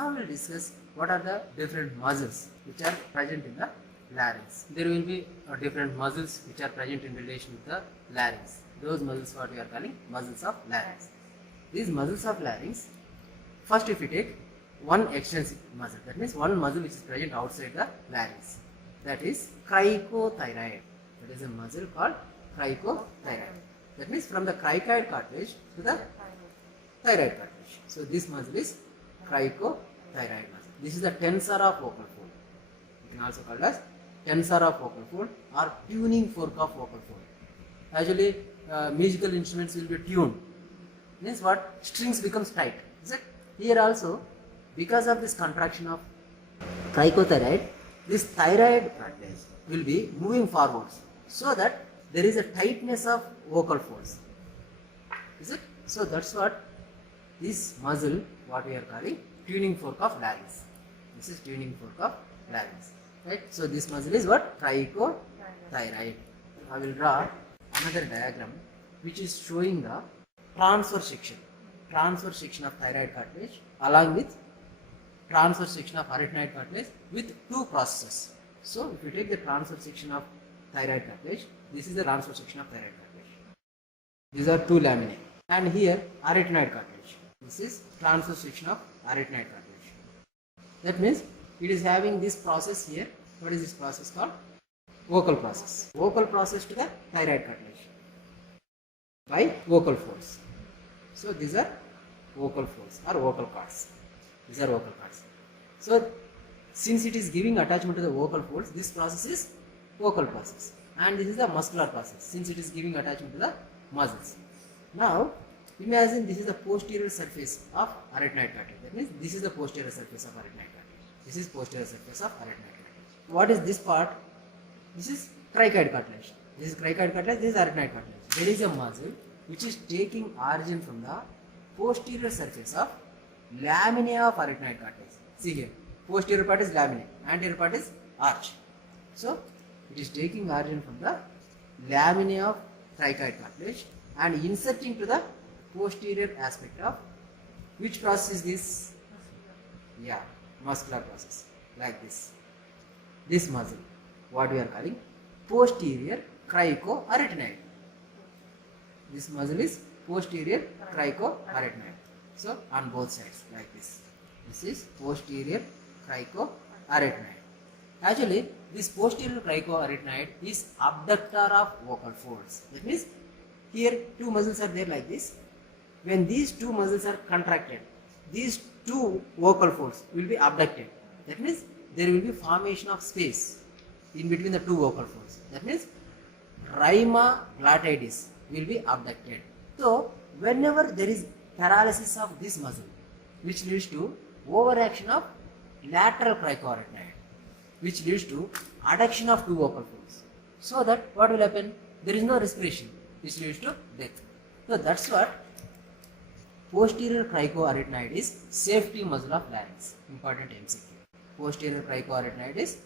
Now we will discuss what are the different muscles which are present in the larynx. There will be different muscles which are present in relation with the larynx. Those muscles what we are calling muscles of larynx. These muscles of larynx, first if we take one extrinsic muscle, that means one muscle which is present outside the larynx, that is cricothyroid. That is a muscle called cricothyroid. That means from the cricoid cartilage to the thyroid cartilage. So this muscle is cricothyroid muscle. This is the tensor of vocal fold. You can also call it as tensor of vocal fold or tuning fork of vocal fold. Actually, musical instruments will be tuned. Means what? Strings becomes tight. Is it? Here also, because of this contraction of cricothyroid, this thyroid cartilage will be moving forwards, so that there is a tightness of vocal folds. Is it? So that's what this muscle, what we are calling tuning fork of larynx. This is tuning fork of larynx. Right? So this muscle is what? Cricothyroid. I will draw another diagram which is showing the transverse section of thyroid cartilage along with transverse section of arytenoid cartilage with two processes. So if you take the transverse section of thyroid cartilage, this is the transverse section of thyroid cartilage. These are two laminae, and here arytenoid cartilage. This is transverse section of arytenoid cartilage. That means it is having this process here. What is this process called? Vocal process. Vocal process to the thyroid cartilage by vocal folds. So these are vocal folds or vocal cords. These are vocal cords. So since it is giving attachment to the vocal folds, this process is vocal process, and this is the muscular process since it is giving attachment to the muscles. Now imagine this is the posterior surface of arytenoid cartilage. That means this is the posterior surface of arytenoid cartilage. This is posterior surface of arytenoid cartilage. What is this part? This is cricoid cartilage. This is cricoid cartilage. This is arytenoid cartilage. There is a muscle which is taking origin from the posterior surface of laminae of arytenoid cartilage. See here, posterior part is laminae, anterior part is arch. So it is taking origin from the laminae of cricoid cartilage and inserting to the posterior aspect of which process is this? Yeah, muscular process, like this. This muscle, what we are calling posterior cricoarytenoid. This muscle is posterior cricoarytenoid. So on both sides, like this. This is posterior cricoarytenoid. Actually, this posterior cricoarytenoid is abductor of vocal folds. That means here two muscles are there like this. When these two muscles are contracted, these two vocal folds will be abducted. That means there will be formation of space in between the two vocal folds. That means rhima glottis will be abducted. So whenever there is paralysis of this muscle, which leads to overaction of lateral cricoarytenoid, which leads to adduction of two vocal folds. So that what will happen? There is no respiration, which leads to death. So that's what posterior cricoarytenoid is safety muscle of larynx. Important MCQ. Posterior cricoarytenoid is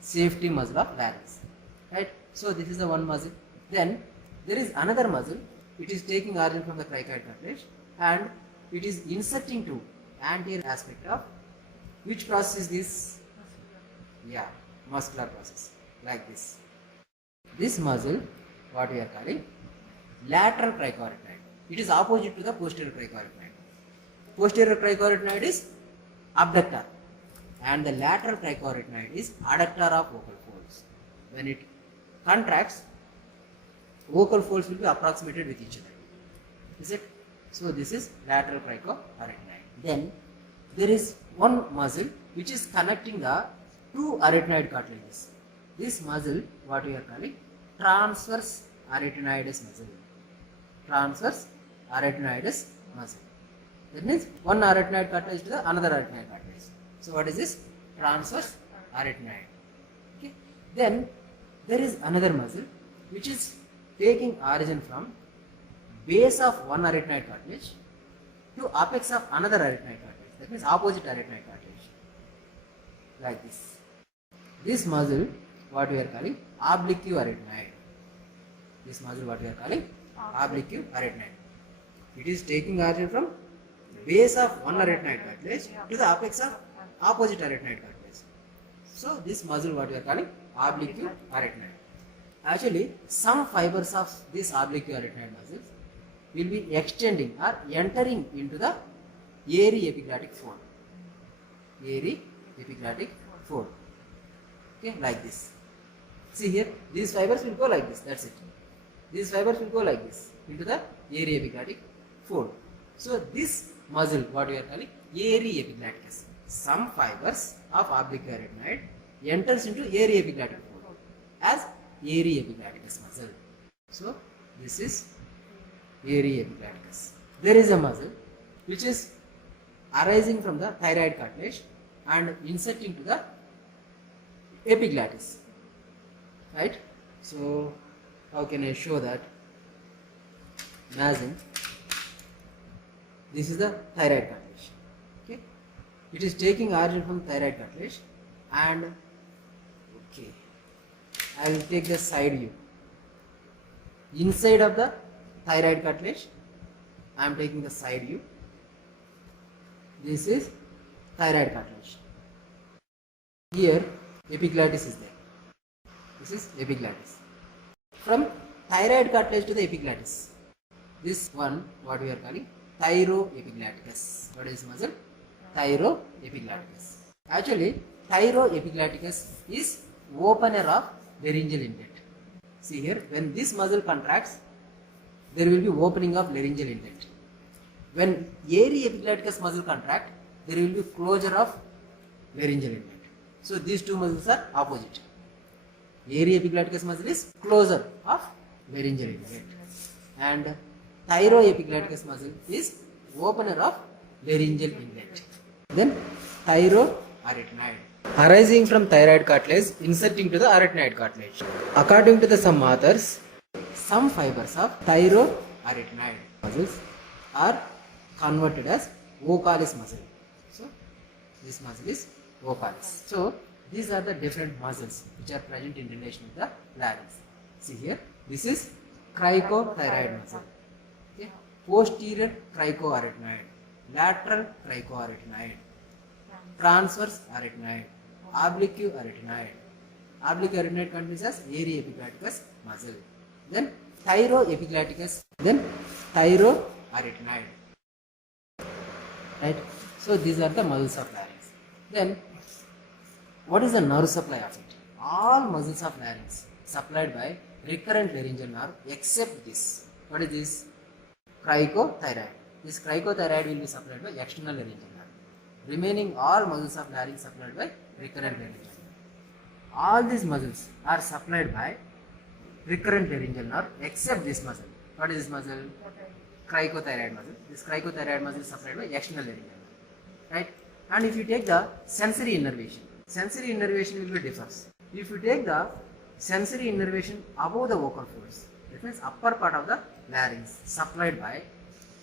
safety muscle of larynx. Right? So this is the one muscle. Then there is another muscle. It is taking origin from the cricoid cartilage and it is inserting to anterior aspect of which process is this? Yeah, muscular process, like this. This muscle, what we are calling lateral cricoarytenoid. It is opposite to the posterior cricoarytenoid. Posterior cricoarytenoid is abductor and the lateral cricoarytenoid is adductor of vocal folds. When it contracts, vocal folds will be approximated with each other. Is it? So this is lateral cricoarytenoid. Then there is one muscle which is connecting the two arytenoid cartilages. This muscle, what we are calling transverse arytenoides muscle. Transverse arytenoides muscle. That means one arytenoid cartilage to the another arytenoid cartilage. So what is this? Transverse arytenoid. Okay. Then there is another muscle which is taking origin from base of one arytenoid cartilage to apex of another arytenoid cartilage. That means opposite arytenoid cartilage. Like this. This muscle, what we are calling oblique arytenoid. This muscle, what we are calling oblique arytenoid. It is taking origin from base of one arytenoid cartilage to the apex of opposite arytenoid cartilage. So this muscle what we are calling oblique arytenoid. Actually, some fibers of this oblique arytenoid muscles will be extending or entering into the airy epiglottic fold. Airy epiglottic fold. Okay, like this. See here, these fibers will go like this. That's it. These fibers will go like this into the airy epiglottic fold. So this muscle what we are calling airy epiglotticus. Some fibers of oblique arytenoid enters into airy epiglottic fold as airy epiglotticus muscle. So this is airy epiglotticus. There is a muscle which is arising from the thyroid cartilage and inserting to the epiglottis. Right? So how can I show that? Imagine this is the thyroid cartilage. Okay, it is taking origin from thyroid cartilage, and okay, I will take the side view. Inside of the thyroid cartilage, I am taking the side view. This is thyroid cartilage. Here epiglottis is there. This is epiglottis. From thyroid cartilage to the epiglottis, this one what we are calling thyroepiglotticus. What is this muscle? Thyroepiglotticus. Actually, thyroepiglotticus is opener of laryngeal inlet. See here, when this muscle contracts, there will be opening of laryngeal inlet. When airy epiglotticus muscle contract, there will be closure of laryngeal inlet. So these two muscles are opposite. Airy epiglotticus muscle is closer of laryngeal inlet, and thyroepiglotticus muscle is opener of laryngeal inlet. Then thyroarytenoid, arising from thyroid cartilage, inserting to the arytenoid cartilage. According to the some authors, some fibers of thyroarytenoid muscles are converted as vocalis muscle. So this muscle is vocalis. So these are the different muscles which are present in relation with the larynx. See here, this is cricothyroid muscle. Okay. Posterior cricoarytenoid, lateral cricoarytenoid, transverse arytenoid, oblique arytenoid. Oblique arytenoid contains as airy epiglotticus muscle. Then thyroepiglotticus, then thyroarytenoid. Right. So these are the muscles of larynx. Then what is the nerve supply of it? All muscles of larynx supplied by recurrent laryngeal nerve except this. What is this? Cricothyroid. This cricothyroid will be supplied by external laryngeal nerve. Remaining all muscles of larynx supplied by recurrent laryngeal nerve. All these muscles are supplied by recurrent laryngeal nerve except this muscle. What is this muscle? Cricothyroid muscle. This cricothyroid muscle is supplied by external laryngeal nerve. Right? And if you take the sensory innervation will be differs. If you take the sensory innervation above the vocal folds, that means upper part of the larynx supplied by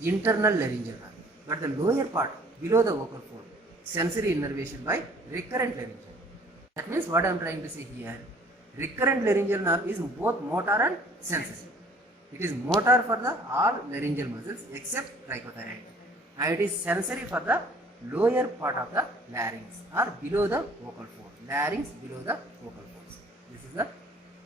internal laryngeal nerve, but the lower part below the vocal fold, sensory innervation by recurrent laryngeal nerve. That means what I am trying to say here, recurrent laryngeal nerve is both motor and sensory. It is motor for the all laryngeal muscles except cricothyroid, and it is sensory for the lower part of the larynx or below the vocal fold. Larynx below the vocal folds. This is the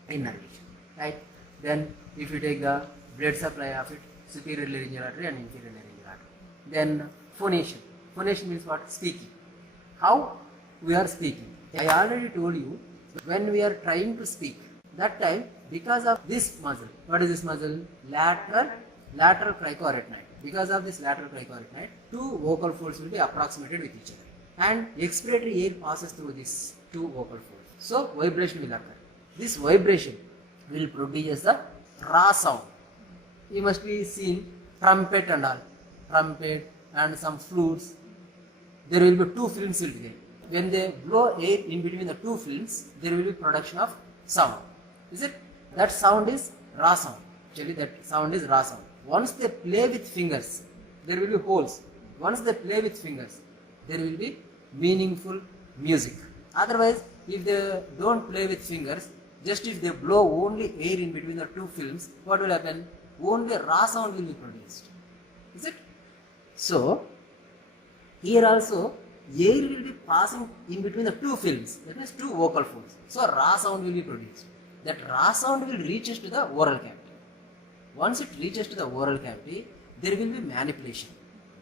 innervation. Right? Then if you take the blood supply of it, superior laryngeal artery and inferior laryngeal artery. Then phonation. Phonation means what? Speaking. How we are speaking. I already told you, when we are trying to speak, that time because of this muscle. What is this muscle? Lateral cricoarytenoid. Because of this lateral cricoarytenoid, two vocal folds will be approximated with each other, and expiratory air passes through these two vocal folds. So vibration will occur. This vibration will produce the raw sound. You must be seen trumpet and all. Trumpet and some flutes. There will be two films will be there. When they blow air in between the two films, there will be production of sound. Is it? That sound is raw sound. Actually, that sound is raw sound. Once they play with fingers, there will be holes. Once they play with fingers, there will be meaningful music. Otherwise, if they don't play with fingers, just if they blow only air in between the two films, what will happen? Only raw sound will be produced. Is it? So, Here also air will be passing in between the two films, that means two vocal folds. So ra sound will be produced. That ra sound will reaches to the oral cavity. Once it reaches to the oral cavity, there will be manipulation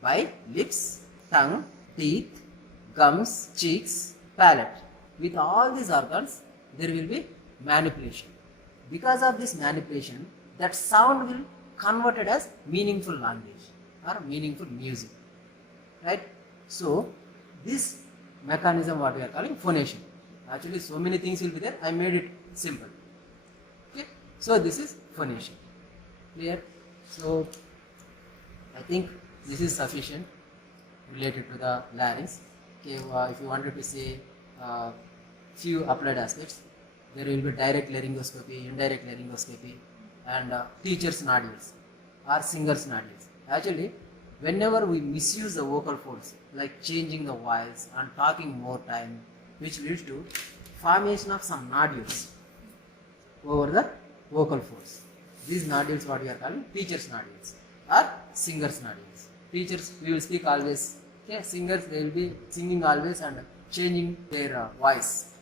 by lips, tongue, teeth, gums, cheeks, palate. With all these organs, there will be manipulation. Because of this manipulation, that sound will converted as meaningful language or meaningful music, right? So this mechanism what we are calling phonation. Actually so many things will be there, I made it simple. Okay, so this is phonation. Clear? So I think this is sufficient related to the larynx. Okay, if you wanted to say few applied aspects, there will be direct laryngoscopy, indirect laryngoscopy, and teacher's nodules or singer's nodules. Actually, whenever we misuse the vocal folds, like changing the voice and talking more time, which leads to formation of some nodules over the vocal folds. These nodules what we are calling teacher's nodules or singer's nodules. Teachers, we will speak always. Okay, singers, they will be singing always and changing their voice.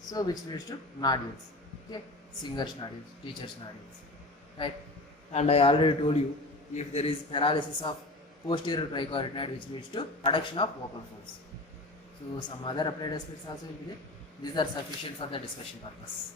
So which leads to nodules. Okay, singer's nodules, teacher's nodules, right? And I already told you, if there is paralysis of posterior tricarotid, which leads to reduction of vocal folds. So some other applied aspects also will be there. These are sufficient for the discussion purpose.